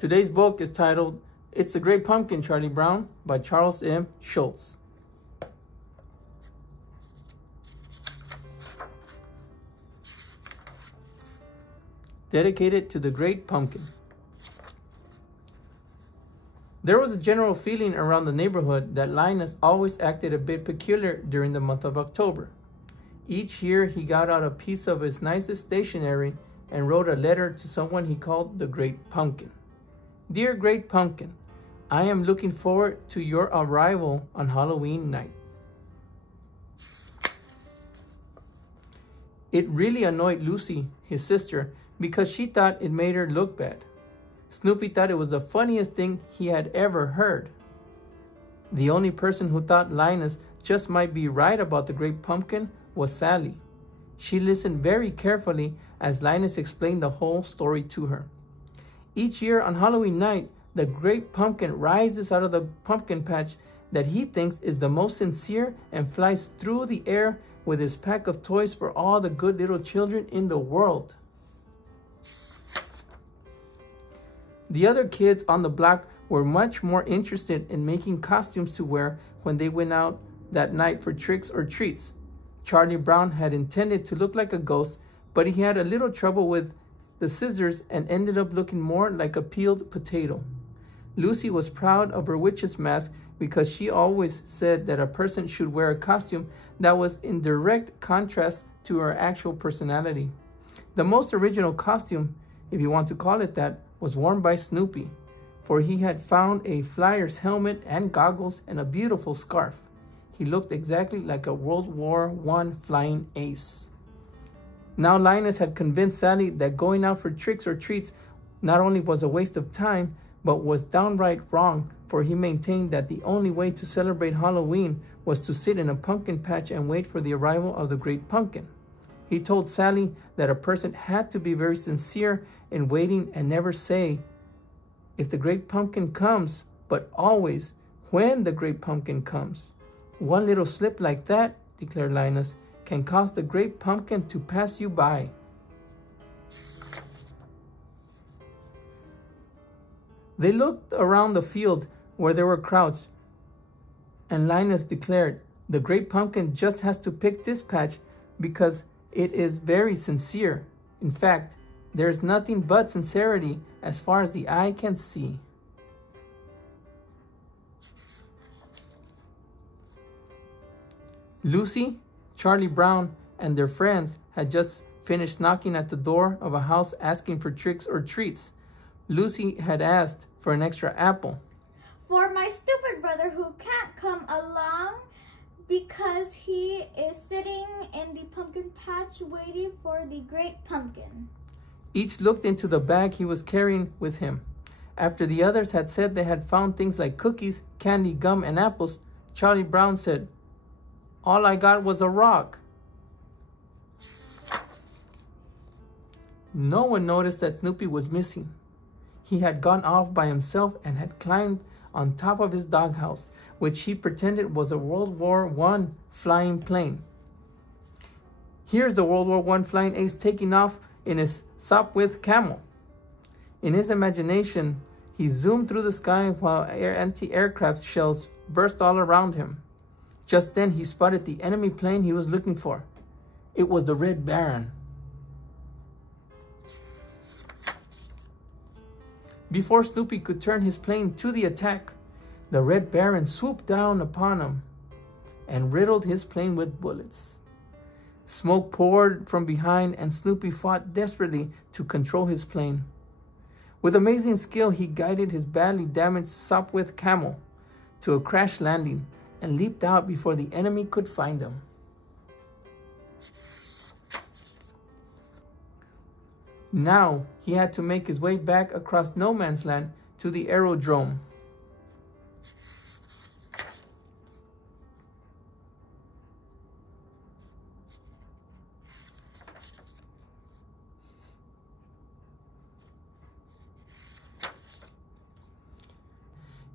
Today's book is titled It's the Great Pumpkin, Charlie Brown by Charles M. Schulz. Dedicated to the Great Pumpkin. There was a general feeling around the neighborhood that Linus always acted a bit peculiar during the month of October. Each year he got out a piece of his nicest stationery and wrote a letter to someone he called the Great Pumpkin. Dear Great Pumpkin, I am looking forward to your arrival on Halloween night. It really annoyed Lucy, his sister, because she thought it made her look bad. Snoopy thought it was the funniest thing he had ever heard. The only person who thought Linus just might be right about the Great Pumpkin was Sally. She listened very carefully as Linus explained the whole story to her. Each year on Halloween night, the Great Pumpkin rises out of the pumpkin patch that he thinks is the most sincere and flies through the air with his pack of toys for all the good little children in the world. The other kids on the block were much more interested in making costumes to wear when they went out that night for tricks or treats. Charlie Brown had intended to look like a ghost, but he had a little trouble with the scissors and ended up looking more like a peeled potato. Lucy was proud of her witch's mask because she always said that a person should wear a costume that was in direct contrast to her actual personality. The most original costume, if you want to call it that, was worn by Snoopy, for he had found a flyer's helmet and goggles and a beautiful scarf. He looked exactly like a World War I flying ace. Now Linus had convinced Sally that going out for tricks or treats not only was a waste of time, but was downright wrong, for he maintained that the only way to celebrate Halloween was to sit in a pumpkin patch and wait for the arrival of the Great Pumpkin. He told Sally that a person had to be very sincere in waiting and never say, if the Great Pumpkin comes, but always when the Great Pumpkin comes. One little slip like that, declared Linus, can cause the Great Pumpkin to pass you by. They looked around the field where there were crowds, and Linus declared, the Great Pumpkin just has to pick this patch because it is very sincere. In fact, there is nothing but sincerity as far as the eye can see. Lucy, Charlie Brown, and their friends had just finished knocking at the door of a house asking for tricks or treats. Lucy had asked for an extra apple. For my stupid brother who can't come along because he is sitting in the pumpkin patch waiting for the Great Pumpkin. Each looked into the bag he was carrying with him. After the others had said they had found things like cookies, candy, gum, and apples, Charlie Brown said, all I got was a rock. No one noticed that Snoopy was missing. He had gone off by himself and had climbed on top of his doghouse, which he pretended was a World War I flying plane. Here's the World War I flying ace taking off in his Sopwith camel. In his imagination, he zoomed through the sky while anti-aircraft shells burst all around him. Just then, he spotted the enemy plane he was looking for. It was the Red Baron. Before Snoopy could turn his plane to the attack, the Red Baron swooped down upon him and riddled his plane with bullets. Smoke poured from behind, and Snoopy fought desperately to control his plane. With amazing skill, he guided his badly damaged Sopwith camel to a crash landing and leaped out before the enemy could find him. Now he had to make his way back across no man's land to the aerodrome.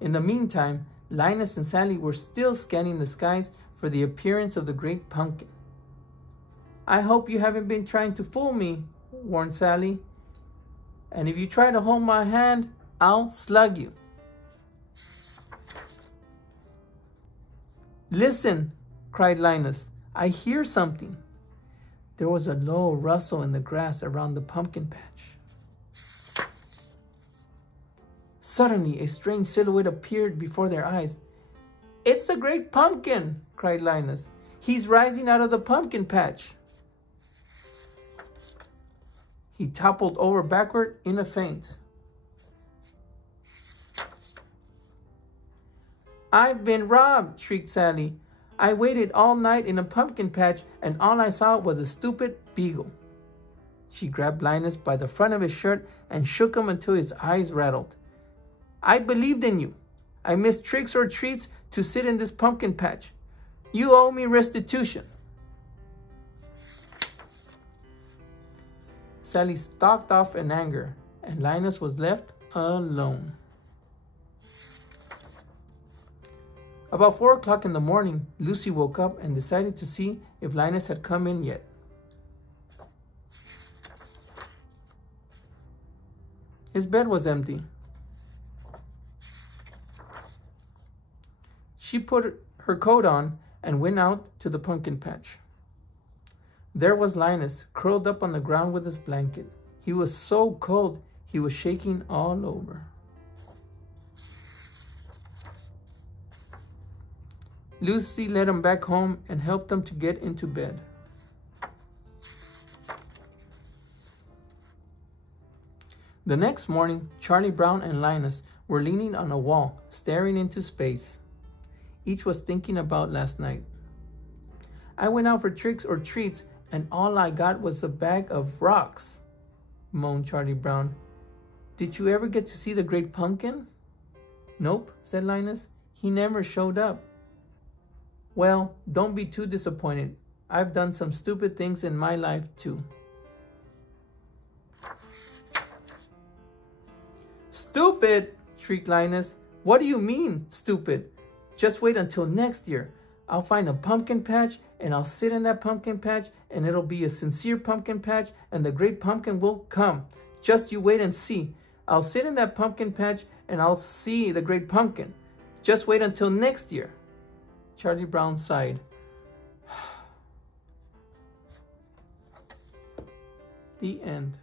In the meantime, Linus and Sally were still scanning the skies for the appearance of the Great Pumpkin. I hope you haven't been trying to fool me, warned Sally. And if you try to hold my hand, I'll slug you. Listen, cried Linus. I hear something. There was a low rustle in the grass around the pumpkin patch. Suddenly, a strange silhouette appeared before their eyes. It's the great pumpkin, cried Linus. He's rising out of the pumpkin patch. He toppled over backward in a faint. I've been robbed, shrieked Sally. I waited all night in a pumpkin patch and all I saw was a stupid beagle. She grabbed Linus by the front of his shirt and shook him until his eyes rattled. I believed in you. I missed tricks or treats to sit in this pumpkin patch. You owe me restitution. Sally stalked off in anger, and Linus was left alone. About 4 o'clock in the morning, Lucy woke up and decided to see if Linus had come in yet. His bed was empty. She put her coat on and went out to the pumpkin patch. There was Linus, curled up on the ground with his blanket. He was so cold, he was shaking all over. Lucy led him back home and helped him to get into bed. The next morning, Charlie Brown and Linus were leaning on a wall, staring into space. Each was thinking about last night. I went out for tricks or treats, and all I got was a bag of rocks, moaned Charlie Brown. Did you ever get to see the great pumpkin? Nope, said Linus. He never showed up. Well, don't be too disappointed. I've done some stupid things in my life too. Stupid, shrieked Linus. What do you mean, stupid? Just wait until next year. I'll find a pumpkin patch and I'll sit in that pumpkin patch and it'll be a sincere pumpkin patch and the great pumpkin will come. Just you wait and see. I'll sit in that pumpkin patch and I'll see the great pumpkin. Just wait until next year. Charlie Brown sighed. The end.